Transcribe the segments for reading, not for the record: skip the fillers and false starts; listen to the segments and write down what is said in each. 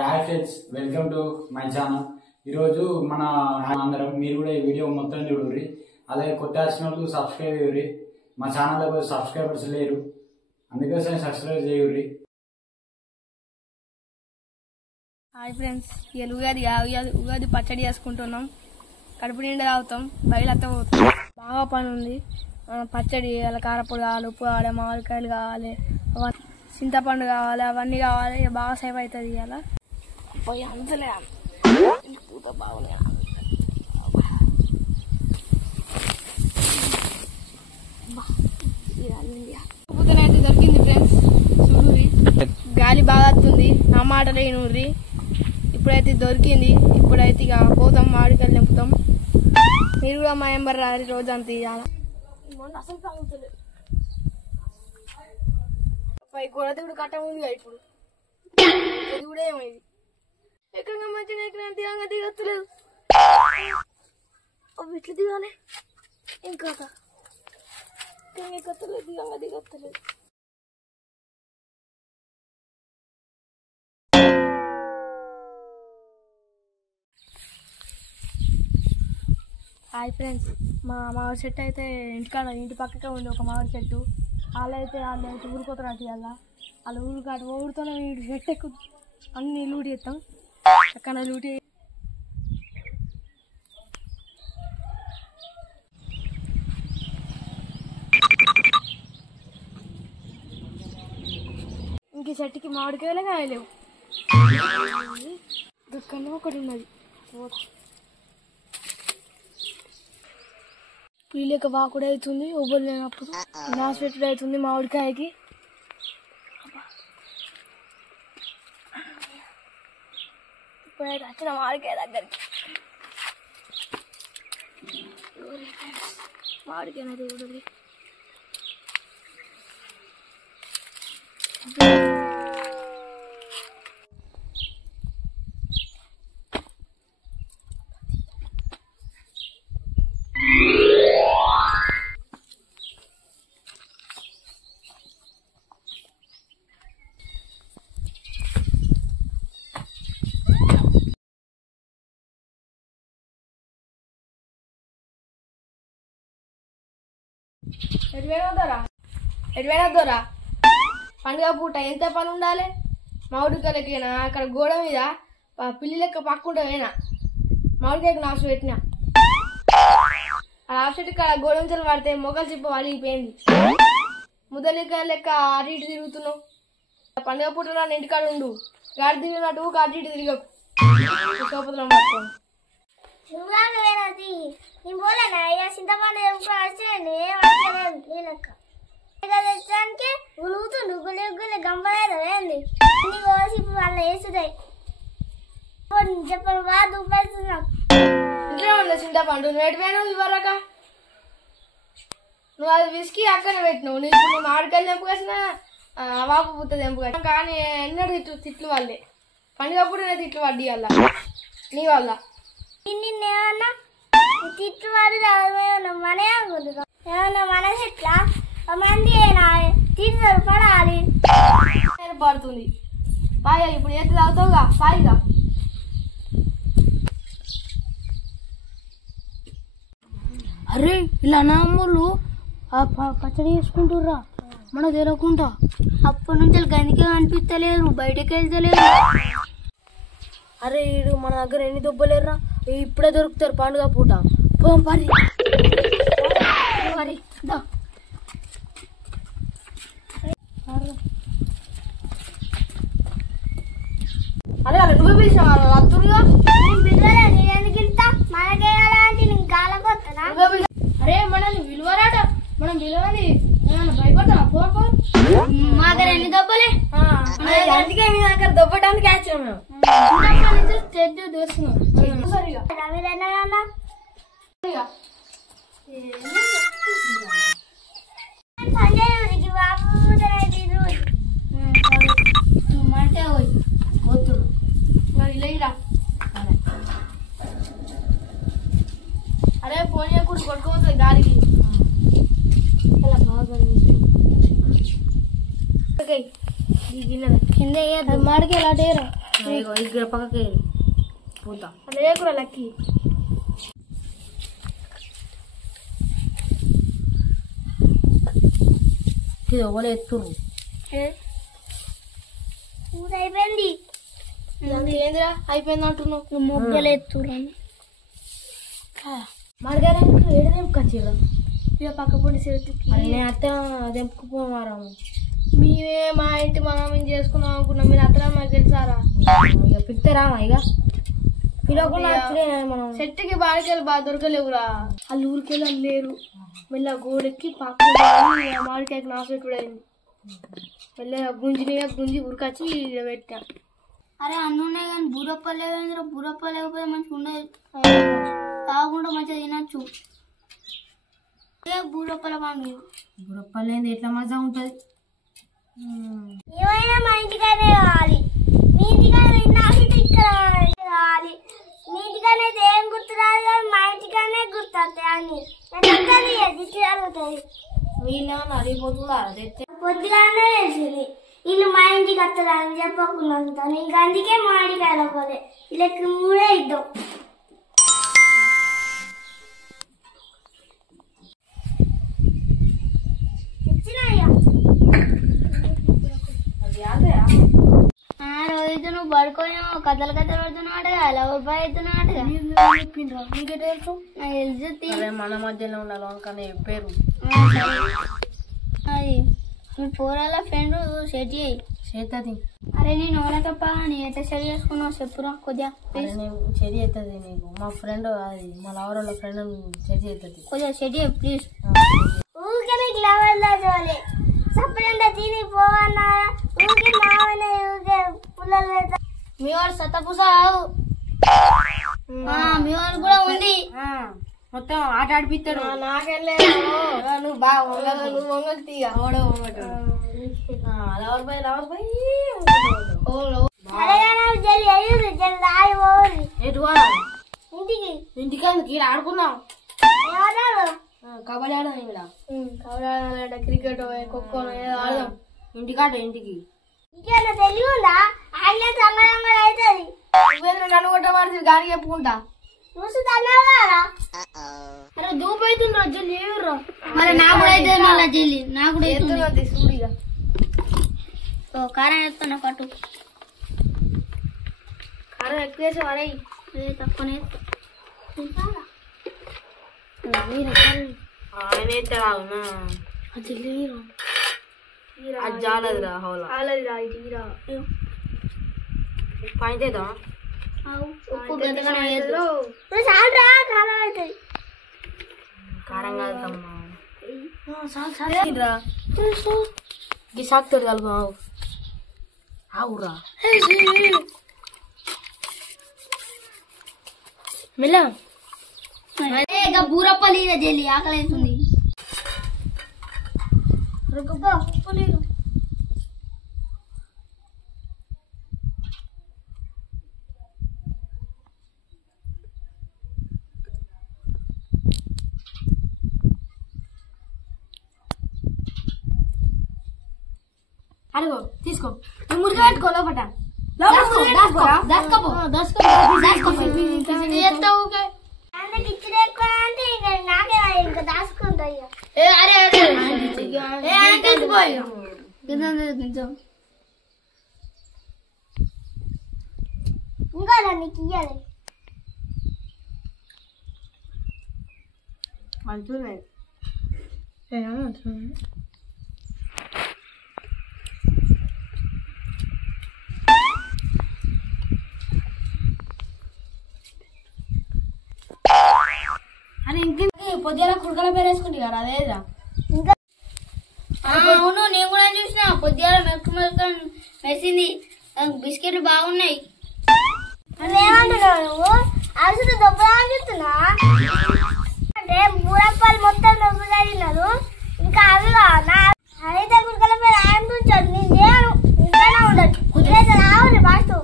Hi friends, welcome to my channel. ఈరోజు మన అందరం మీరు కూడా ఈ వీడియో మొత్తం చూడుర్రి. అలాగే కొత్త వచ్చిన వాళ్ళు సబ్స్క్రైబ్ చేయుర్రి. మా ఛానల్లో సబ్స్క్రైబర్స్ లేరు, అందుకోసం సబ్స్క్రైబ్ చేయుర్రి. హాయ్ ఫ్రెండ్స్, ఉగాది పచ్చడి చేసుకుంటున్నాం. కడుపు నిండా తాగుతాం, బయలుతో పోతాం. బాగా పని ఉంది. పచ్చడి చేయాలి, కారపొడి కావాలి, ఉప్పు కావాలి, మామిడికాయలు కావాలి, చింతపండు కావాలి, అవన్నీ కావాలి. బాగా సేవ్ అవుతుంది. ఇవాళ పోయి అంతలే పూత బాగున్నాయి. పూతనైతే దొరికింది ఫ్రెండ్స్. చూడుర్రి, గాలి బాగా వస్తుంది. నా మాట లేనుర్రి. ఇప్పుడైతే దొరికింది. ఇప్పుడైతే ఇక పోతాం, మామిడికాయలు నింపుతాం. మీరు కూడా మా ఎంబర్ రారి, రోజంతా ఇవ్వాలి. అసలు తాగుతలేదు. పై గోడ కూడా కట్ట ఉంది. ఇప్పుడు ఇది కూడా ఏమైంది? ఎక్కడ మంచిగా ఎక్కడ దిగంగా దిగత్తలేదు. అవి ఇట్లా దిగాలి. ఇంకా ఎక్కలేదు, దిగంగా దిగత్తలేదు. హాయ్ ఫ్రెండ్స్, మా మామిడి చెట్టు అయితే ఇంటి పక్కకే ఉంది. ఒక మామిడి చెట్టు. వాళ్ళైతే ఊరుకోతారు. వాళ్ళ ఊరితోనే చెట్టు ఎక్కువ అన్ని లూటి చేస్తాం. ఎక్కడ లూటి ఇంక చెట్టుకి మామిడికాయలే కాయలేవు. దుఃఖంలో ఒకటి ఉన్నది. వీళ్ళకి వాకుడు అవుతుంది. ఉబ్బలు లేనప్పుడు నాసు పెట్టుడు అవుతుంది మామిడికాయకి. ఇప్పుడైతే వచ్చిన మామిడికాయ దగ్గరికి. మామిడికాయనైతే చూడండి. ఎటువైనా పండుగ పూట ఎంత పని ఉండాలి. మామిడికాయలకైనా అక్కడ గోడ మీద పిల్లి లెక్క పక్కుంటా మామిడికాయకు నాసు పెట్టినా. ఆ ఆఫ్సెట్ ఇక్కడ గోడ నుంచి పడితే మొగలు చిప్ప వలిగిపోయింది. ముద్దలికాయ లెక్క అటు ఇటు తిరుగుతున్నావు. పండుగ పూట నన్ను ఇంటికాడ ఉండు. గాడి తిరిగినట్టు అటు ఇటు తిరగకు. సోపతులం పట్టుకోండి. ఉలుగుతుండు గులి గులి గంపలేదు ఏంది కోసి వాళ్ళ వేసుదాయి చెప్పను బాగా దూపేస్తున్నాం. ఇంట్లో ఉండే చింతపండు నేటిపోయినా ఇవ్వరాక. నువ్వు అది విసికి అక్కడ పెట్టినావు. నీకు నువ్వు మామిడికాయలు తెంపుకొచ్చినా వాపు పుత్త తెంపుకొచ్చిన. కానీ ఎన్నడూ తిట్లు వాళ్ళే. పండుగప్పుడు తిట్లు పడ్డి వల్ల నీ వల్ల. నిన్నేమన్నా తిట్లు పడి ఏమన్నా మనే అనుకుంటున్నాం. ఏమన్నా మన చెట్లా మంది తీర్చరు పడాలి. పడుతుంది బాగా. ఇప్పుడు ఎత్తి తాగుతావుగా సాయిగా. అరే ఇలా అన్నమ్మలు పచ్చడి చేసుకుంటుర్రా మనకు తెలియకుండా. అప్పటి నుంచి గనికి అనిపిస్తలేరు, బయటకు వెళ్తలేరు. అరే వీడు మన దగ్గర ఎన్ని దొబ్బలేరురా. ఇప్పుడే దొరుకుతారు పండుగ పూట. పోం పరి అరే అరే నువ్వే పిలిచిన అత్తురుగా. అరే మనల్ని విలువరాట. మనం విలువని భయపడతా. మా దగ్గర ఎన్ని దెబ్బలే. అందుకే మీ దగ్గర దొబ్బటానికి వచ్చాం మేము. తెద్దు దోస్తున్నాం సరిగా. అరే ఫోన్ చేయకుండా కొట్టుకోవద్దు గాలికి. కింద మాడికి ఎలా ఇక్కడ పక్కకి పోతా లేకురా లక్కీ ఇది ఎవరు ఎత్తురు పూజ అయిపోయింది. ఏందిరా అయిపోయింది అంటున్నావు మొగ్గలు ఎత్తురని మరగారు ఏడు తెంపుకొచ్చిరా ఇక పక్క పొండి చేతికి అన్నీ అత్త తెంపుకుపోమారాము మేమే మా ఇంటి మనం చేసుకున్నాం అనుకున్నాం మీరు అత్తరా మాకు తెలుసారా ఇక పిలుతారా ఇక పిలవకుండా అట్లే మనం చెట్టుకి బాడికెళ్ళి బాగా దొరకలేవురా వాళ్ళు ఊరికెళ్ళి వాళ్ళు లేరు మెల్ల గోడెక్కి పక్క మామిడికాయకి నాశపెట్టుడైంది మెల్ల గుంజి ఉరికొచ్చి ఈడ పెట్టా అరే అన్నున్నాయి కానీ బూరప్పలేవేంద్ర బూరప్ప లేకపోతే మంచిగా ఉండదు తాగకుండా మంచిగా తినచ్చు బూరప్పల పండు బూరప్పలేంది ఎట్లా మజా ఉంటుంది ఏమైనా మా ఇంటికనే కావాలి. మీ ఇంటికనే నాకు ఇక్కడ కావాలి. మీ ఇంటికనే ఏం గుర్తురాదు కానీ మా ఇంటికనే గుర్తొస్తాయి అని దిష్టి జరుగుతుంది. వీళ్ళేమన్నా అడిగిపోతుందా తెచ్చే పొద్దుగానే తెలిసింది వీళ్ళు మా ఇంటికి వస్తారని చెప్పకుండా ఇంకా అందుకే మామిడికాయలు పోలే వీళ్ళకి మూడే ఇద్దాం. రోజు నువ్వు పడుకోయావు కథలు పడుతున్నాడుగా లవర్ బాయ్ అవుతున్నాడుగా నీకే తెలుసు మన మధ్యలో ఉండాలి అనుకనే పేరు అది మీ పోరాల ఫ్రెండ్ సెట్ చేయి చేస్తుంది అరే నేను ఓడకప్ప నీ ఎట్లా సెట్ చేసుకున్నావు చెప్పురా కొద్దిగా సెట్ చేస్తుంది నీకు మా ఫ్రెండ్ అది మా లవర్ వాళ్ళ ఫ్రెండ్ సెట్ చేస్తుంది కొద్దిగా సెట్ చేయి ప్లీజ్ ఊరికే మీకు లవర్లో చూడాలి సపరేట్ తిని పోవన్నా ఊరికి మావనే ఊరికే పుల్లలు పెడతా. మీ వాడు సత్తపుసా మీ వాడు కూడా ఉంది మొత్తం ఆట ఆడిపిస్తాడు నాకెళ్ళలేదు నువ్వు బాగా నువ్వు వంగలు తీయ లవర్ బాయ్ సరేగా జల్లి అయ్యూరు జల్లి దాడి పోవాలి ఎటు ఇంటికి. ఇంటికి ఆడుకుందాం ఏమన్నారు కబడ్డీ ఆడదాం ఇక్కడ కబడ్డీ ఆడాలంటే క్రికెట్ ఖోఖో ఏదో ఆడదాం ఇంటికాట ఇంటికి ఇంకేమన్నా తెలివి ఉందా ఆడిన సంగడంగా అవుతుంది. నువ్వేంద్ర నన్ను కొట్టబడి గాని చెప్పుకుంటా చూసి తన్నారా అరే దూపు అవుతుండ్రా జల్లి ఏర్రా మరి నాకు కూడా అయితే మళ్ళీ చెల్లి నాకు కూడా ఎత్తున్నది సూడిగా కారం వేస్తున్నా పట్టు కారం ఎక్కువ వేసి అరే తక్కువనే అది జాలదురా హౌలా ఆలదిరా ఇటీరా పైదేదా ఉప్పు గంటగా వేద్దరు చాలరా కాలం అవుతుంది. కారం కలుపుతామ్మా ఈ సాకుతోటి కలుపు ఆవురా మెల్ల ఇక బూరప్ప లీర జల్లి ఆకలి అవుతుంది అడుగు తీసుకో మురిక పెట్టుకో లోపట అందుకు ఇచ్చిన ఎక్కువ అంటే ఇక నాకే ఇంకా దాచుకుంటా ఇక. ఇంకా నీకు ఇయ్యాలి మంచిగా అని ఇంటికి పొద్దున కుడుకల పేరు వేసుకుంటే కదా అదేదా ఇంకా అవును నేను కూడా చూసిన పొద్దున మెక్క మెరిసింది బిస్కెట్లు బాగున్నాయి నువ్వేమంటున్నావు నువ్వు అలసితో దెబ్బలు ఆగిస్తున్నా అంటే బూరప్పాలు మొత్తం దెబ్బలు ఆగినారు ఇంకా అవి నా అయితే కుక్కల పేరు ఆయన చూచాడు నేను చేయను ఇంకైనా ఉండదు కుదిరైతే రావాలి బాస్తు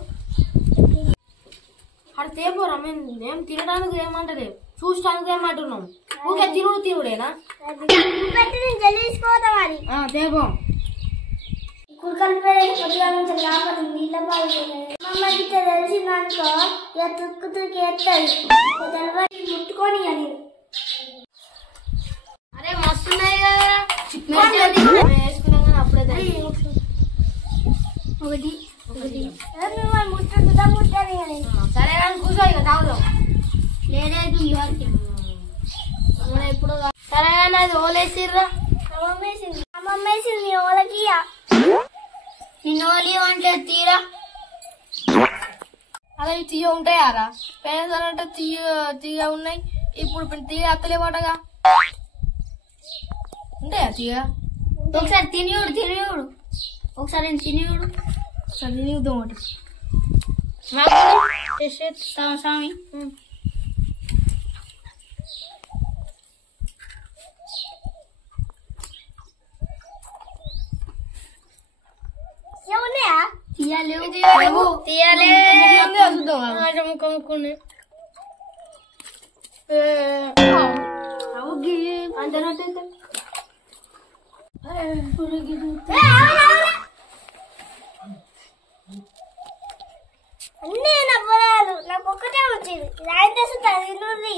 అక్కడ తేపోరా మేము ఏం తినడానికి ఏమంటలే చూసడానికి ఏమంటున్నాం ఊకే తినుడేనా పెట్టి నేను జల్లి తీసుకోవద్దా మరి తేపో కుక్కలపై కొద్దిగా నుంచి కాకపోతే నీళ్ళ పాలు మమ్మల్ని తెలిసిందనుకో ఇక తుక్కు తుక్కి ఎత్తాయి తెలవాలి ముట్టుకొని అని అరే మస్తున్నాయి కదా వేసుకున్నాం కానీ అప్పుడే ఒకటి మిమ్మల్ని ముట్టకుండా ముట్టాలి అని సరే కానీ కూర్చో ఇక తాగుదాం లేదేది ఇవాళకి ఇప్పుడు సరే కానీ అది ఓలేసిర్రా అమ్మమ్మేసింది మీ వాళ్ళకి నిన్ను ఓలి అంటే తీరా అలా తీయ ఉంటాయారా పేదలు అంటే తీయ ఉన్నాయి ఇప్పుడు తీయ అత్తలేవాటగా ఉంటాయా తీయ ఒకసారి తినియుడు ఒకసారి తినియుడు ఒకసారి తినిద్దాం ఒకటి స్వామి ఏమున్నాయా కొనుక్కుని అన్నీ నా పొలాలు నాకు ఒక్కటే వచ్చింది రాయి తెస్తుంది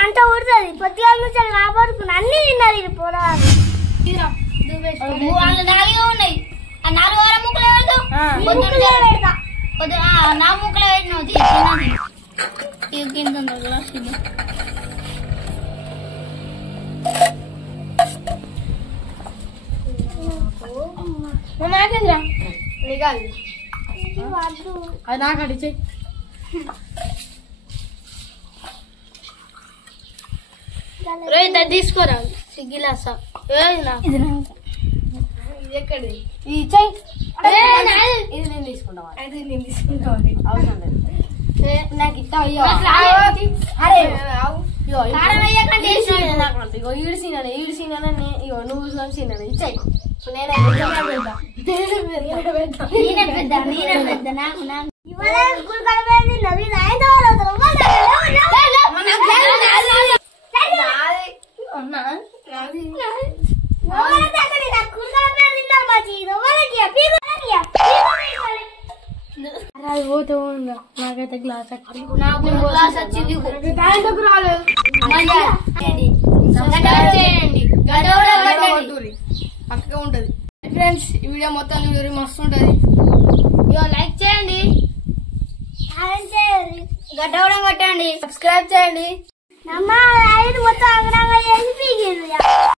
మంట ఊడుతుంది పొద్దుగా నుంచి కాపాడుకుని అన్ని తిన్నారు ఇది పొలాలు నాలుగే ఉన్నాయి ఆ 4 వారం ముక్కలు పెడతావు నా ముక్కలు పెట్టినావు నాకేంద్రా నీకాదు అది నాకు అడిచే తీసుకోరా సిగ్గిలాస ఇది ఎక్కడిది ఇది ఇచ్చాయి ఇది నేను తీసుకుంటావా అది నేను తీసుకుంటావా అవసరం లేదు నాకు ఇస్తావు ఇగో ఈడిసినానే ఇగో నువ్వు సీనానే ఇచ్చాయి ఇవాళ స్కూల్ కలిపేది నది రాయితో అది పోతే నాకైతే గ్లాస్ నాకు గ్లాస్ వచ్చింది రాలేదు పక్కగా ఉంటది ఫ్రెండ్స్ ఈ వీడియో మొత్తం మస్తు ఉంటది ఇగో లైక్ చేయండి గడ్డ కూడా కొట్టండి సబ్స్క్రైబ్ చేయండి మొత్తం అంగడంగా చేసి పీకింది